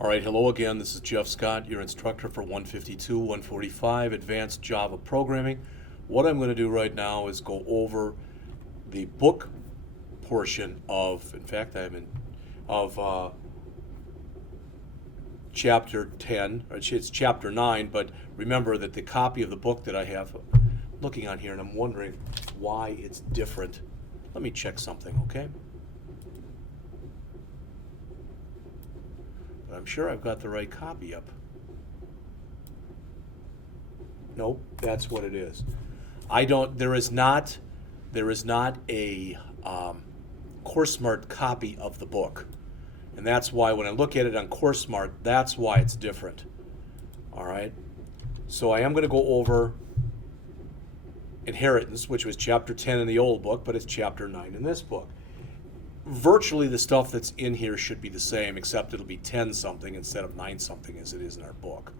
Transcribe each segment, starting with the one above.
All right, hello again. This is Jeff Scott, your instructor for 152, 145 Advanced Java Programming. What I'm going to do right now is go over the book portion of, in fact, Chapter 10, or it's Chapter 9, but remember that the copy of the book that I have, looking on here, and I'm wondering why it's different. Let me check something, okay? But I'm sure I've got the right copy up. Nope, that's what it is. There is not a CourseSmart copy of the book. And that's why when I look at it on CourseSmart, that's why it's different. All right? So I am going to go over inheritance, which was Chapter 10 in the old book, but it's Chapter 9 in this book. Virtually the stuff that's in here should be the same, except it'll be 10 something instead of 9 something as it is in our book.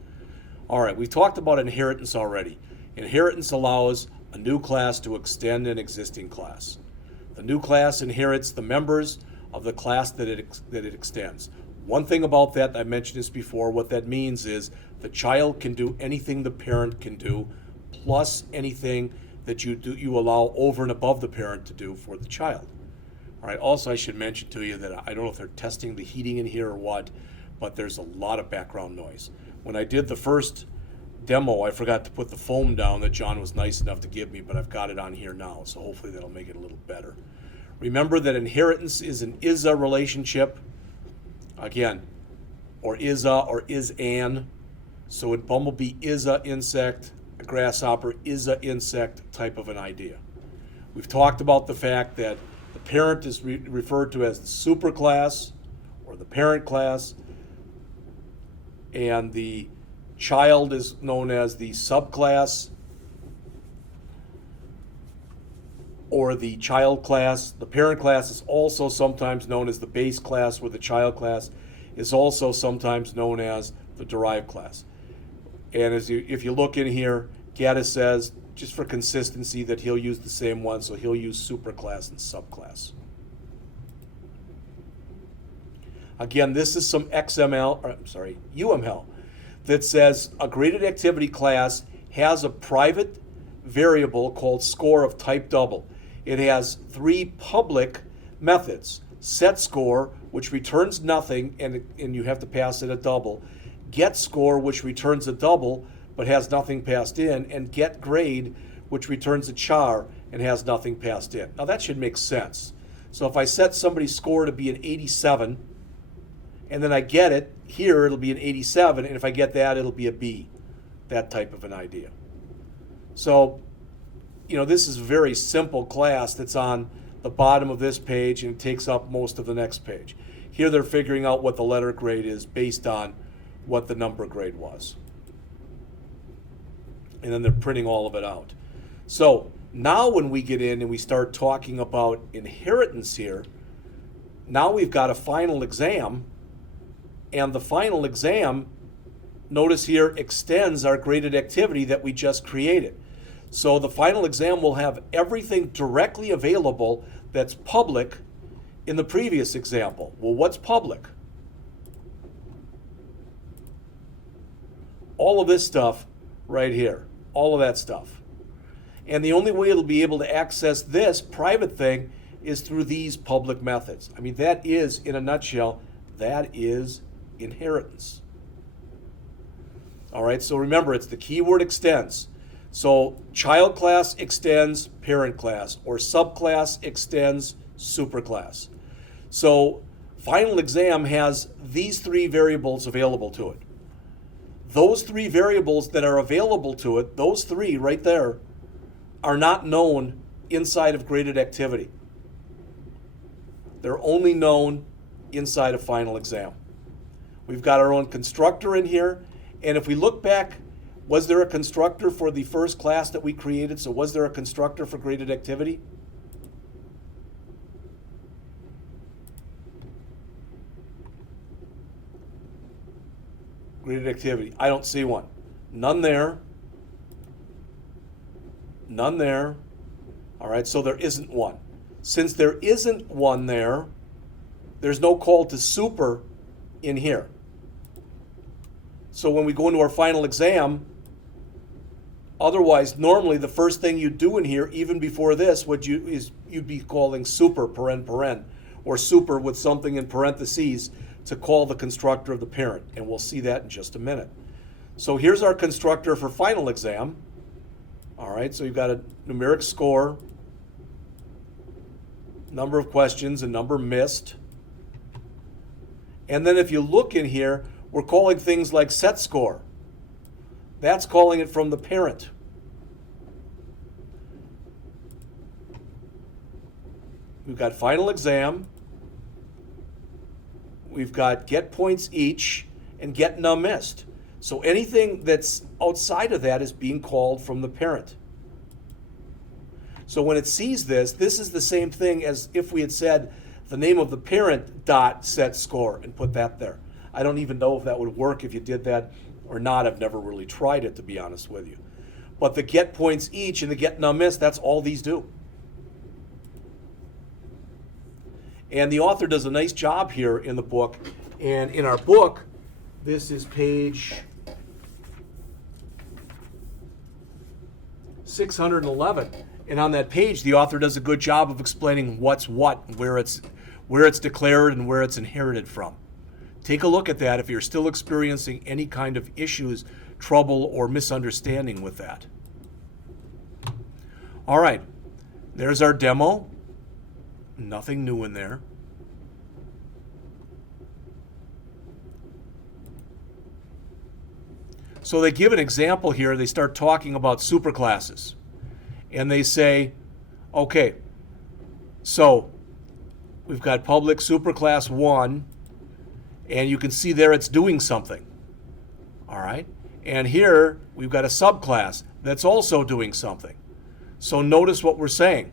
All right, we've talked about inheritance already. Inheritance allows a new class to extend an existing class. The new class inherits the members of the class that it extends. One thing about that, I mentioned this before, what that means is the child can do anything the parent can do, plus anything that you allow over and above the parent to do for the child. All right, also I should mention to you that I don't know if they're testing the heating in here or what, but there's a lot of background noise. When I did the first demo, I forgot to put the foam down that John was nice enough to give me, but I've got it on here now, so hopefully that'll make it a little better. Remember that inheritance is an is-a relationship, again, or is-a or is-an. So in Bumblebee, is-a insect, a grasshopper, is-a insect type of an idea. We've talked about the fact that the parent is referred to as the superclass or the parent class, and the child is known as the subclass or the child class. The parent class is also sometimes known as the base class, where the child class is also sometimes known as the derived class. And if you look in here, Gaddis says, just for consistency, that he'll use the same one, so he'll use superclass and subclass. Again, this is some UML that says a graded activity class has a private variable called score of type double. It has 3 public methods: set score, which returns nothing and you have to pass it a double; get score, which returns a double but has nothing passed in; and get grade, which returns a char and has nothing passed in. Now that should make sense. So if I set somebody's score to be an 87, and then I get it, here it'll be an 87, and if I get that, it'll be a B. That type of an idea. So, this is a very simple class that's on the bottom of this page and it takes up most of the next page. Here they're figuring out what the letter grade is based on what the number grade was. And then they're printing all of it out. So now when we get in and we start talking about inheritance here, now we've got a final exam, and the final exam, notice here, extends our graded activity that we just created. So the final exam will have everything directly available that's public in the previous example. Well, what's public? All of this stuff right here, all of that stuff. And the only way it'll be able to access this private thing is through these public methods. I mean, that is, in a nutshell, that is inheritance. All right, so remember, it's the keyword extends. So child class extends parent class, or subclass extends superclass. So final exam has these 3 variables available to it. Those 3 variables that are available to it, those 3 right there, are not known inside of graded activity. They're only known inside of final exam. We've got our own constructor in here, and if we look back, was there a constructor for the first class that we created? So was there a constructor for graded activity? Graded activity, I don't see one. None there. None there. All right, so there isn't one. Since there isn't one there, there's no call to super in here. So when we go into our final exam, otherwise, normally the first thing you do in here, even before this, you'd be calling super, paren, or super with something in parentheses to call the constructor of the parent. And we'll see that in just a minute. So here's our constructor for final exam. All right, so you've got a numeric score, number of questions, and number missed. And then if you look in here, we're calling things like set score. That's calling it from the parent. We've got final exam. We've got get points each and get num missed. So anything that's outside of that is being called from the parent. So when it sees this, this is the same thing as if we had said the name of the parent dot set score and put that there. I don't even know if that would work if you did that or not. I've never really tried it, to be honest with you. But the get points each and the get num missed, that's all these do. And the author does a nice job here in the book. And in our book, this is page 611. And on that page, the author does a good job of explaining what's what, where it's declared and where it's inherited from. Take a look at that if you're still experiencing any kind of issues, trouble, or misunderstanding with that. All right, there's our demo. Nothing new in there. So they give an example here. They start talking about superclasses. And they say, okay, so we've got public superclass 1, and you can see there it's doing something. All right? And here we've got a subclass that's also doing something. So notice what we're saying.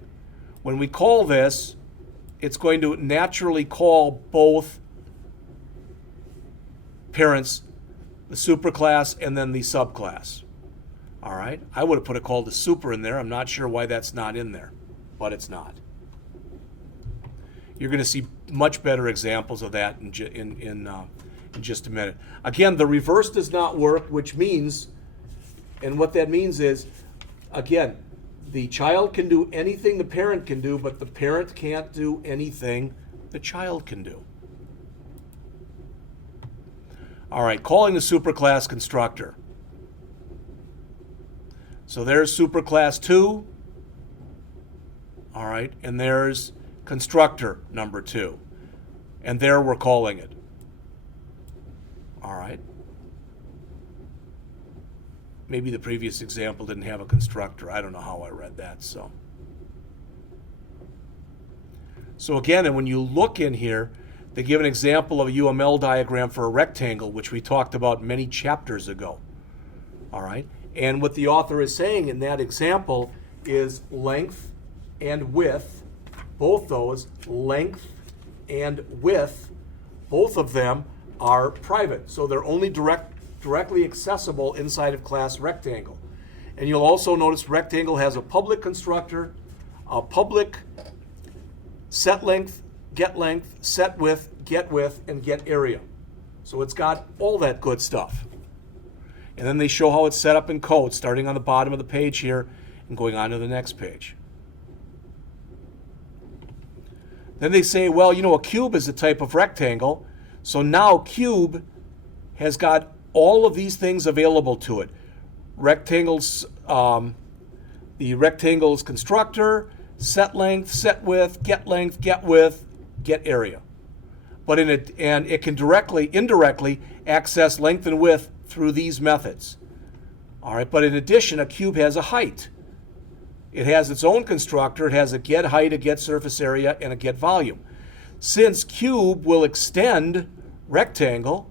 When we call this, it's going to naturally call both parents, the superclass and then the subclass. All right? I would have put a call to super in there. I'm not sure why that's not in there, but it's not. You're going to see much better examples of that in just a minute. Again, the reverse does not work, which means, and what that means is, again, the child can do anything the parent can do, but the parent can't do anything the child can do. All right, calling the superclass constructor. So there's superclass 2. All right, and there's constructor number 2. And there we're calling it. All right. Maybe the previous example didn't have a constructor. I don't know how I read that. So again, and when you look in here, they give an example of a UML diagram for a rectangle, which we talked about many chapters ago. All right. And what the author is saying in that example is length and width, both those, length and width, both of them are private. So they're only directly accessible inside of class rectangle. And you'll also notice rectangle has a public constructor, a public set length, set width, and get area. So it's got all that good stuff. And then they show how it's set up in code, starting on the bottom of the page here and going on to the next page. Then they say, well, you know, a cube is a type of rectangle. So now cube has got all of these things available to it. Rectangles, the rectangle's constructor, set length, set width, get width, get area. But it can indirectly access length and width through these methods. All right, but in addition, a cube has a height. It has its own constructor. It has a get height, a get surface area, and a get volume. Since cube will extend rectangle,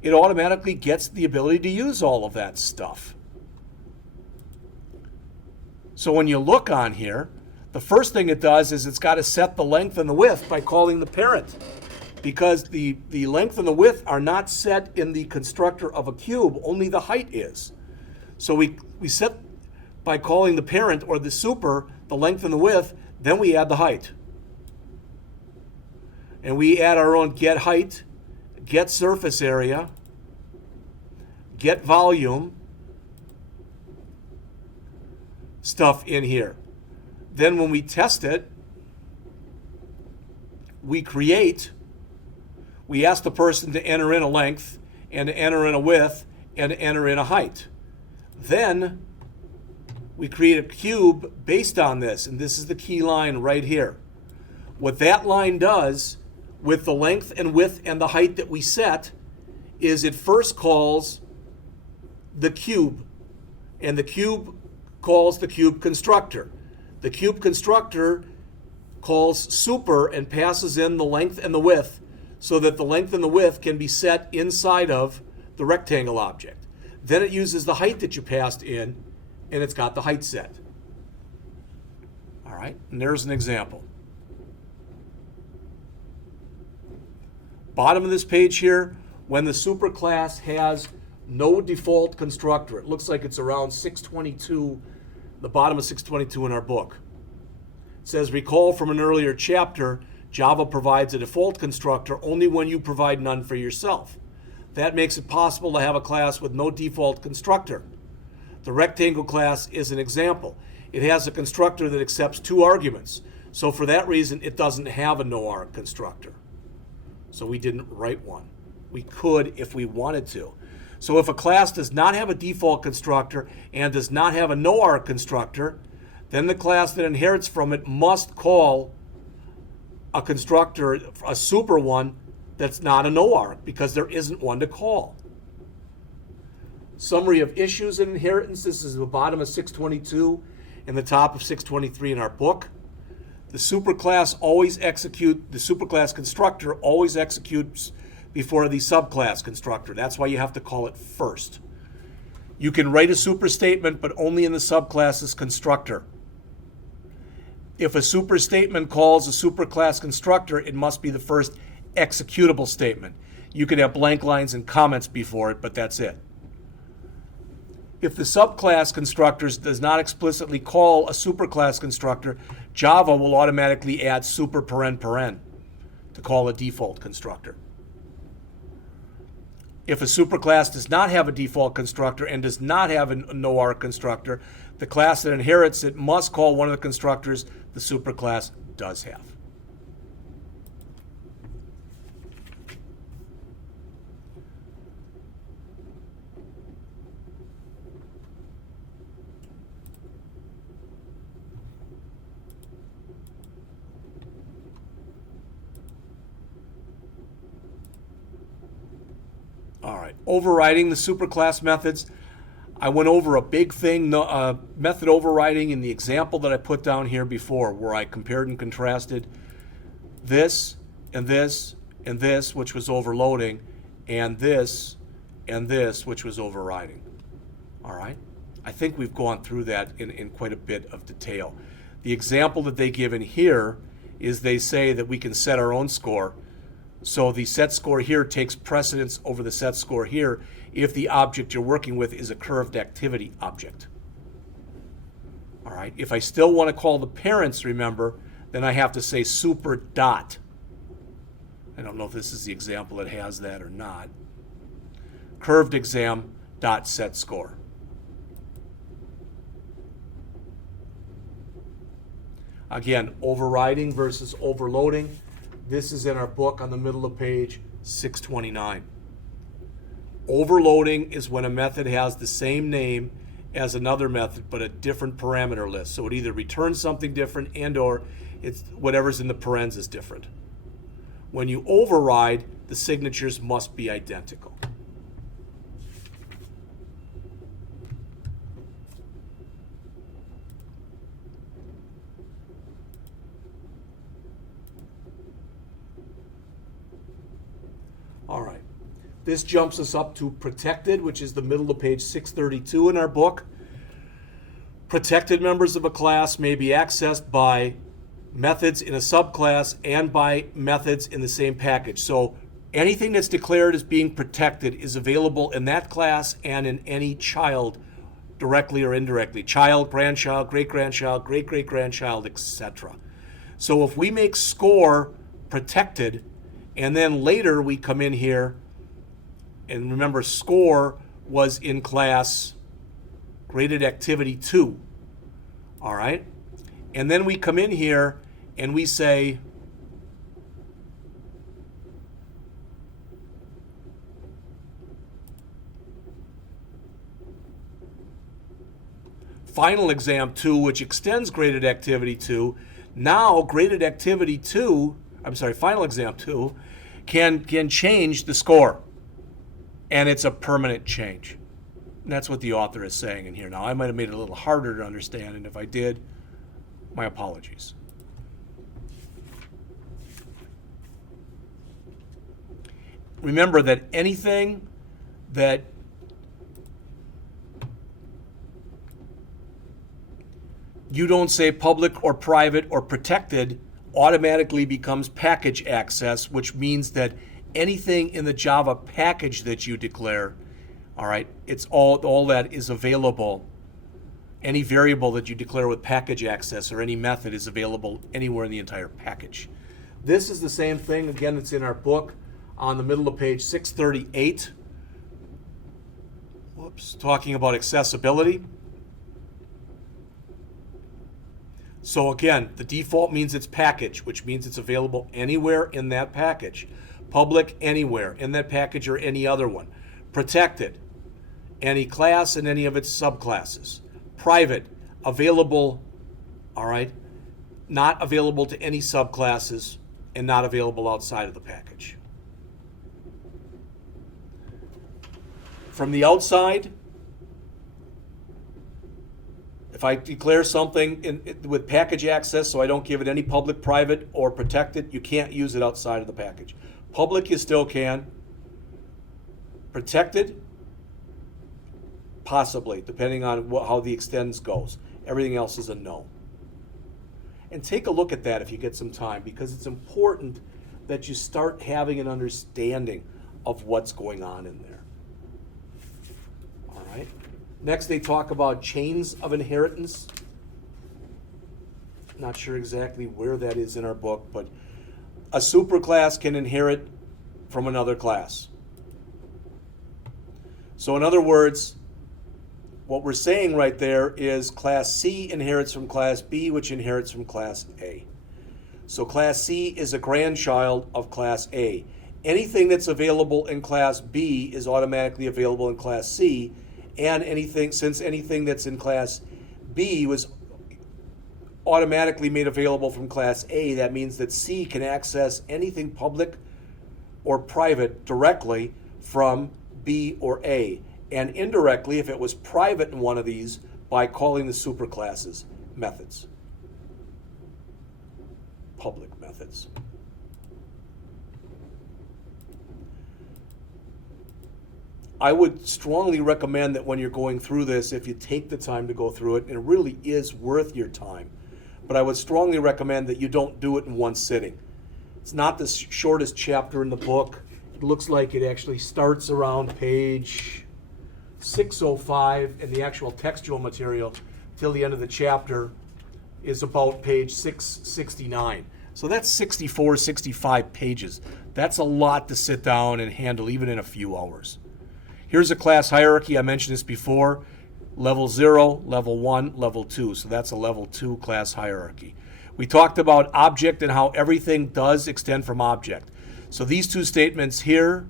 it automatically gets the ability to use all of that stuff. So when you look on here, the first thing it does is it's got to set the length and the width by calling the parent, because the length and the width are not set in the constructor of a cube, only the height is. So we set by calling the parent or the super the length and the width, then we add the height. And we add our own get height, get surface area, get volume stuff in here. Then when we test it, we ask the person to enter in a length and to enter in a width and to enter in a height. Then we create a cube based on this, and this is the key line right here. What that line does with the length and width and the height that we set is it first calls the cube, and the cube calls the cube constructor. The cube constructor calls super and passes in the length and the width so that the length and the width can be set inside of the rectangle object. Then it uses the height that you passed in, and it's got the height set. All right, and there's an example. Bottom of this page here, when the superclass has no default constructor, it looks like it's around 622, the bottom of 622 in our book. It says, recall from an earlier chapter, Java provides a default constructor only when you provide none for yourself. That makes it possible to have a class with no default constructor. The rectangle class is an example. It has a constructor that accepts 2 arguments. So for that reason, it doesn't have a no-arg constructor. So we didn't write one. We could if we wanted to. So if a class does not have a default constructor and does not have a no-arg constructor, then the class that inherits from it must call a constructor, a super one, that's not a no-arg, because there isn't one to call. Summary of issues in inheritance. This is the bottom of 622 and the top of 623 in our book. The superclass constructor always executes before the subclass constructor. That's why you have to call it first. You can write a super statement, but only in the subclass's constructor. If a super statement calls a superclass constructor, it must be the first executable statement. You can have blank lines and comments before it, but that's it. If the subclass constructors does not explicitly call a superclass constructor, Java will automatically add super paren to call a default constructor. If a superclass does not have a default constructor and does not have a no-arg constructor, the class that inherits it must call one of the constructors the superclass does have. All right, overriding the superclass methods. I went over a big thing, method overriding in the example that I put down here before, where I compared and contrasted this and this and this, which was overloading, and this, which was overriding. All right? I think we've gone through that in quite a bit of detail. The example that they give in here is they say that we can set our own score. So the set score here takes precedence over the set score here if the object you're working with is a curved activity object. All right, if I still want to call the parents, remember, then I have to say super dot. I don't know if this is the example that has that or not. Curved exam dot set score. Again, overriding versus overloading. This is in our book on the middle of page 629. Overloading is when a method has the same name as another method but a different parameter list. So it either returns something different and or it's whatever's in the parens is different. When you override, the signatures must be identical. All right. This jumps us up to protected, which is the middle of page 632 in our book. Protected members of a class may be accessed by methods in a subclass and by methods in the same package. So anything that's declared as being protected is available in that class and in any child, directly or indirectly. Child, grandchild, great-grandchild, great-great-grandchild, etc. So if we make score protected, and then later we come in here, and remember score was in class graded activity 2. All right? And then we come in here and we say, final exam 2, which extends graded activity 2. Now graded activity 2, final exam 2, can change the score. And it's a permanent change. And that's what the author is saying in here. Now, I might have made it a little harder to understand, and if I did, my apologies. Remember that anything that you don't say public or private or protected automatically becomes package access, which means that anything in the Java package that you declare, all right, it's all that is available. Any variable that you declare with package access or any method is available anywhere in the entire package. This is the same thing, again, it's in our book on the middle of page 638. Talking about accessibility. So again, the default means it's package, which means it's available anywhere in that package. Public, anywhere in that package or any other one. Protected, any class and any of its subclasses. Private, available, all right, not available to any subclasses and not available outside of the package. From the outside, if I declare something with package access, so I don't give it any public, private, or protected, you can't use it outside of the package. Public, you still can. Protected, possibly, depending on how the extends goes. Everything else is a no. And take a look at that if you get some time, because it's important that you start having an understanding of what's going on in there. All right. Next, they talk about chains of inheritance. Not sure exactly where that is in our book, but a superclass can inherit from another class. So in other words, what we're saying right there is class C inherits from class B, which inherits from class A. So class C is a grandchild of class A. Anything that's available in class B is automatically available in class C, and since anything that's in class B was automatically made available from class A, that means that C can access anything public or private directly from B or A, and indirectly if it was private in one of these by calling the superclasses methods, public methods. I would strongly recommend that when you're going through this, if you take the time to go through it, and it really is worth your time, but I would strongly recommend that you don't do it in one sitting. It's not the shortest chapter in the book. It looks like it actually starts around page 605, and the actual textual material till the end of the chapter is about page 669. So that's 64, 65 pages. That's a lot to sit down and handle even in a few hours. Here's a class hierarchy. I mentioned this before. Level 0, level 1, level 2. So that's a level 2 class hierarchy. We talked about object and how everything does extend from object. So these two statements here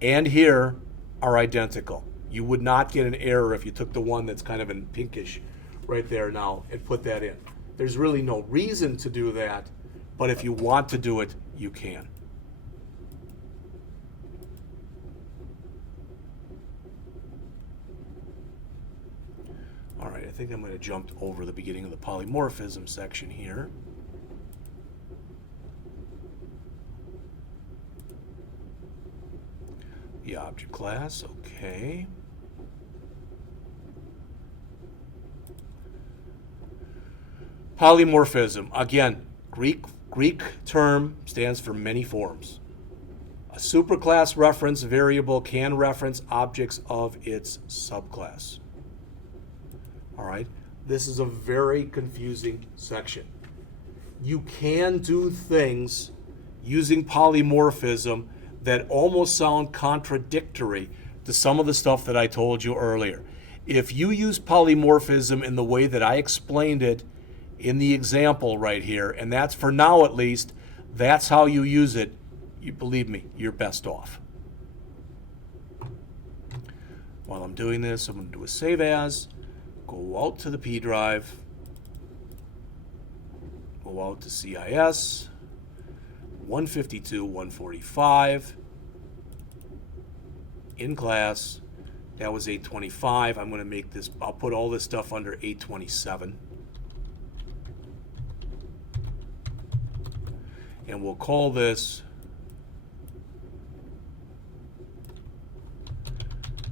and here are identical. You would not get an error if you took the one that's kind of in pinkish right there now and put that in. There's really no reason to do that, but if you want to do it, you can. All right, I think I'm going to jump over the beginning of the polymorphism section here. The object class, okay. Polymorphism, again, Greek term stands for many forms. A superclass reference variable can reference objects of its subclass. All right, this is a very confusing section. You can do things using polymorphism that almost sound contradictory to some of the stuff that I told you earlier. If you use polymorphism in the way that I explained it in the example right here, and that's for now at least, that's how you use it, you believe me, you're best off. While I'm doing this, I'm going to do a save as, go out to the P drive, go out to CIS, 152, 145, in class, that was 825. I'm going to make this, I'll put all this stuff under 827. And we'll call this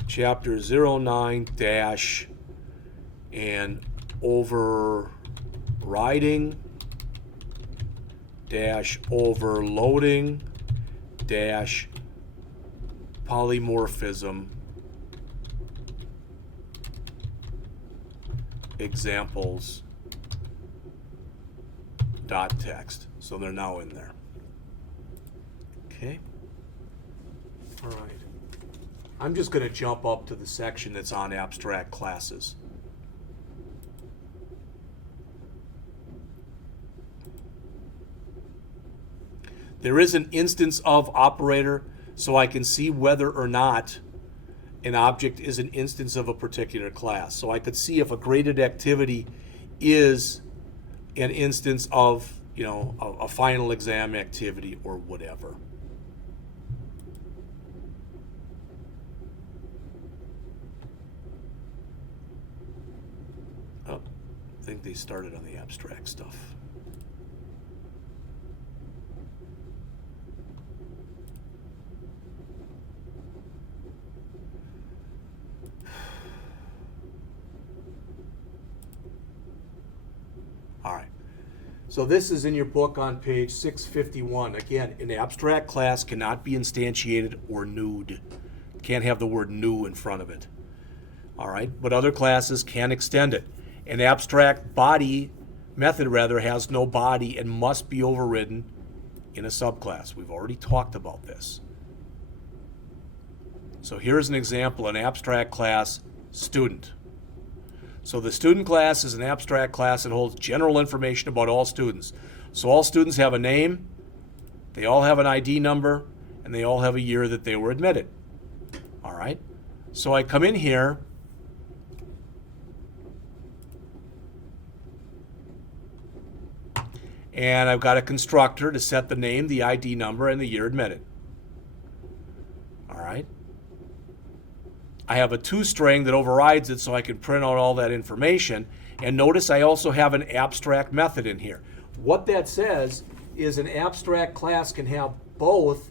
Chapter 09 dash and overriding dash overloading dash polymorphism examples dot text. So they're now in there. Okay. All right. I'm just going to jump up to the section that's on abstract classes. There is an instance of operator, so I can see whether or not an object is an instance of a particular class. So I could see if a graded activity is an instance of, you know, a final exam activity or whatever. Oh, I think they started on the abstract stuff. All right. So this is in your book on page 651. Again, an abstract class cannot be instantiated or newed. Can't have the word new in front of it. All right, but other classes can extend it. An abstract body method, rather, has no body and must be overridden in a subclass. We've already talked about this. So here's an example, an abstract class, student. So the student class is an abstract class that holds general information about all students. So all students have a name, they all have an ID number, and they all have a year that they were admitted. All right? So I come in here, and I've got a constructor to set the name, the ID number, and the year admitted. All right? I have a toString that overrides it so I can print out all that information. And notice I also have an abstract method in here. What that says is an abstract class can have both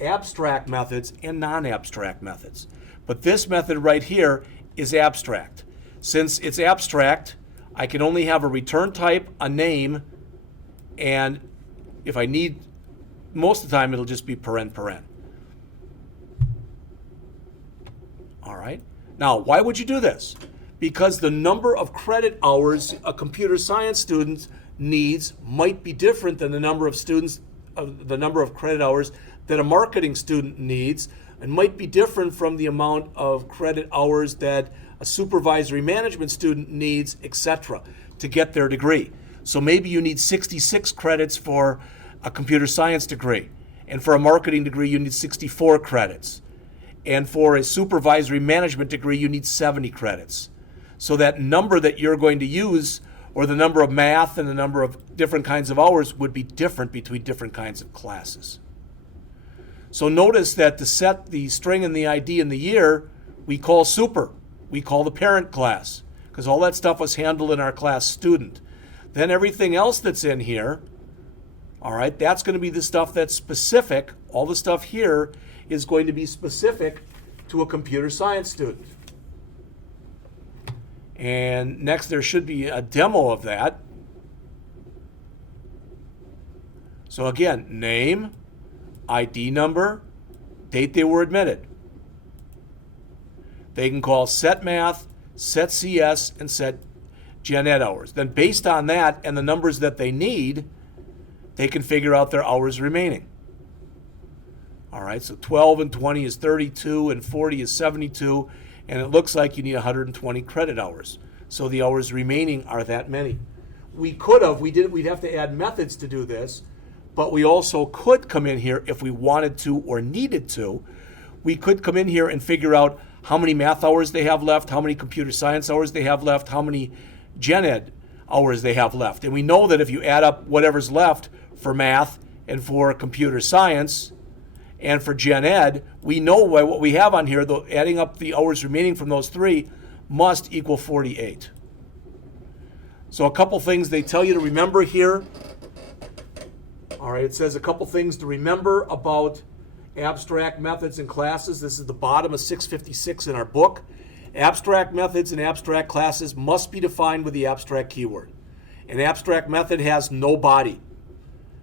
abstract methods and non-abstract methods. But this method right here is abstract. Since it's abstract, I can only have a return type, a name, and if I need, most of the time it'll just be paren. All right. Now, why would you do this? Because the number of credit hours a computer science student needs might be different than the number of credit hours that a marketing student needs, and might be different from the amount of credit hours that a supervisory management student needs, etc., to get their degree. So maybe you need 66 credits for a computer science degree, and for a marketing degree you need 64 credits. And for a supervisory management degree, you need 70 credits. So that number that you're going to use, or the number of math and the number of different kinds of hours, would be different between different kinds of classes. So notice that to set the string and the ID and the year, we call super. We call the parent class, because all that stuff was handled in our class student. Then everything else that's in here, all right, that's going to be the stuff that's specific. All the stuff here is going to be specific to a computer science student. And next there should be a demo of that. So again, name, ID number, date they were admitted. They can call set math, set CS, and set gen ed hours. Then based on that and the numbers that they need, they can figure out their hours remaining. All right, so 12 and 20 is 32, and 40 is 72, and it looks like you need 120 credit hours. So the hours remaining are that many. We'd have to add methods to do this, but we also could come in here if we wanted to or needed to. We could come in here and figure out how many math hours they have left, how many computer science hours they have left, how many gen ed hours they have left. And we know that if you add up whatever's left for math and for computer science and for gen ed, we know what we have on here, though, adding up the hours remaining from those three must equal 48. So a couple things they tell you to remember here. All right, it says a couple things to remember about abstract methods and classes. This is the bottom of 656 in our book. Abstract methods and abstract classes must be defined with the abstract keyword. An abstract method has no body,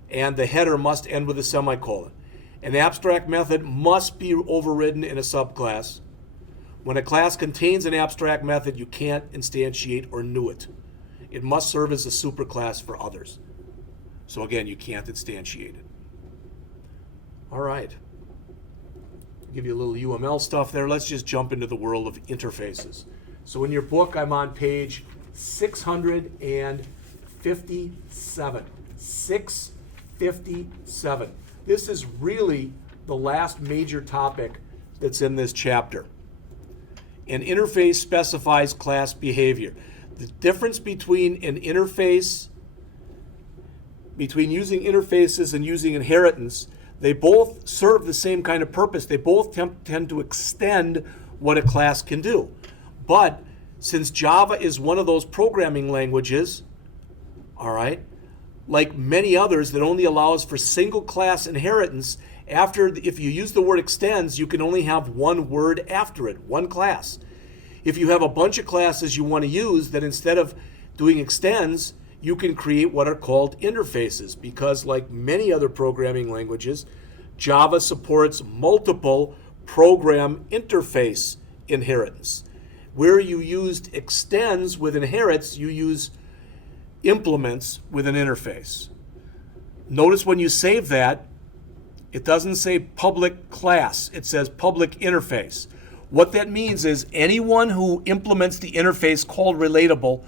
and the header must end with a semicolon. An abstract method must be overridden in a subclass. When a class contains an abstract method, you can't instantiate or new it. It must serve as a superclass for others. So again, you can't instantiate it. All right. Give you a little UML stuff there. Let's just jump into the world of interfaces. So in your book, I'm on page 657. 657. This is really the last major topic that's in this chapter. An interface specifies class behavior. The difference between an interface, between using interfaces and using inheritance, they both serve the same kind of purpose. They both tend to extend what a class can do. But since Java is one of those programming languages, all right, like many others that only allows for single class inheritance, if you use the word extends, you can only have one word after it, one class. If you have a bunch of classes you want to use, then instead of doing extends, you can create what are called interfaces, because like many other programming languages, Java supports multiple program interface inheritance. Where you used extends with inherits, you use implements with an interface. Notice when you save that, it doesn't say public class, it says public interface. What that means is anyone who implements the interface called relatable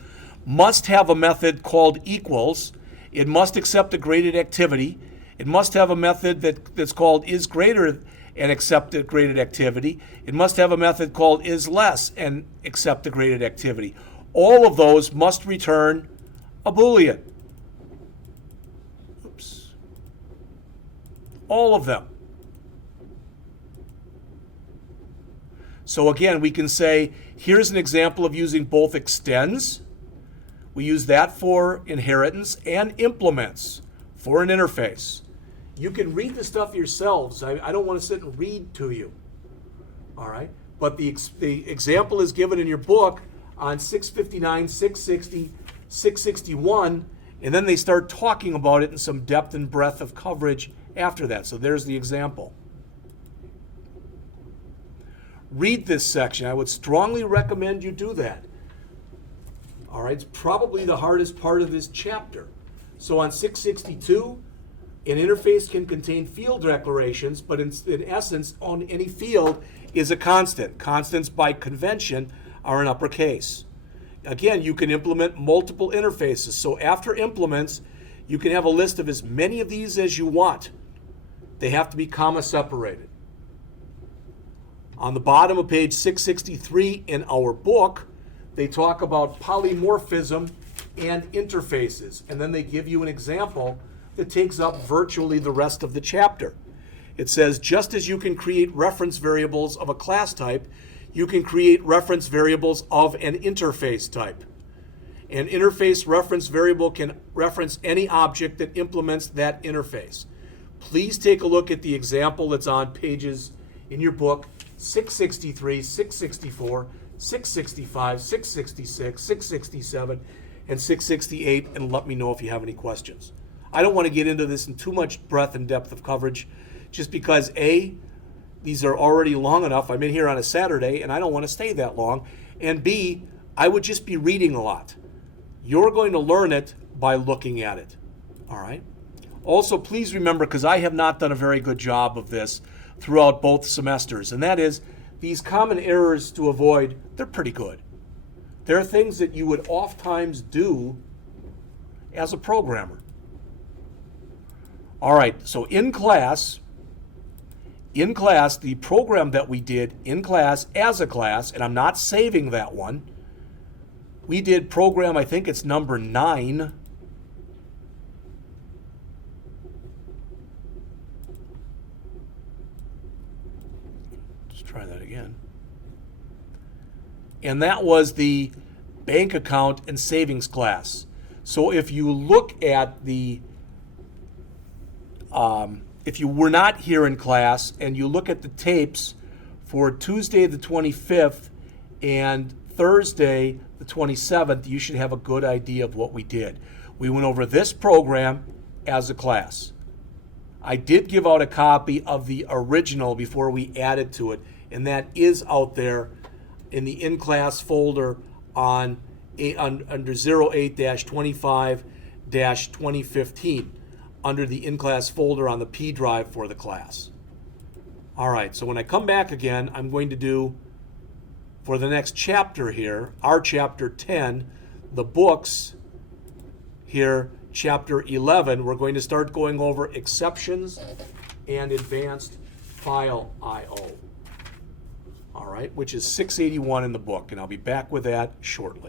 must have a method called equals. It must accept a graded activity. It must have a method that's called is greater and accept a graded activity. It must have a method called is less and accept a graded activity. All of those must return a Boolean. Oops. All of them. So again, we can say, here's an example of using both extends. We use that for inheritance and implements for an interface. You can read the stuff yourselves. I don't want to sit and read to you. All right? But the example is given in your book on 659, 660, 661, and then they start talking about it in some depth and breadth of coverage after that. So there's the example. Read this section. I would strongly recommend you do that. All right, it's probably the hardest part of this chapter. So on 662, an interface can contain field declarations, but in essence, on any field is a constant. Constants by convention are in uppercase. Again, you can implement multiple interfaces. So after implements, you can have a list of as many of these as you want. They have to be comma separated. On the bottom of page 663 in our book, they talk about polymorphism and interfaces. And then they give you an example that takes up virtually the rest of the chapter. It says, just as you can create reference variables of a class type, you can create reference variables of an interface type. An interface reference variable can reference any object that implements that interface. Please take a look at the example that's on pages in your book, 663, 664, 665, 666, 667, and 668, and let me know if you have any questions. I don't want to get into this in too much breadth and depth of coverage, just because A, these are already long enough. I'm in here on a Saturday, and I don't want to stay that long. And B, I would just be reading a lot. You're going to learn it by looking at it, all right? Also, please remember, because I have not done a very good job of this, throughout both semesters, and that is these common errors to avoid, they're pretty good. They're things that you would oftentimes do as a programmer. All right, so in class, the program that we did in class as a class, and I'm not saving that one, we did program, I think it's number 9. Let's try that again. And that was the bank account and savings class. So if you look at the, if you were not here in class and you look at the tapes for Tuesday the 25th and Thursday the 27th, you should have a good idea of what we did. We went over this program as a class. I did give out a copy of the original before we added to it, and that is out there in the in-class folder under 08-25-2015 under the in-class folder on the P drive for the class. All right, so when I come back again, I'm going to do, for the next chapter here, our chapter 10, the books here, chapter 11, we're going to start going over exceptions and advanced file I/O. All right, which is 681 in the book, and I'll be back with that shortly.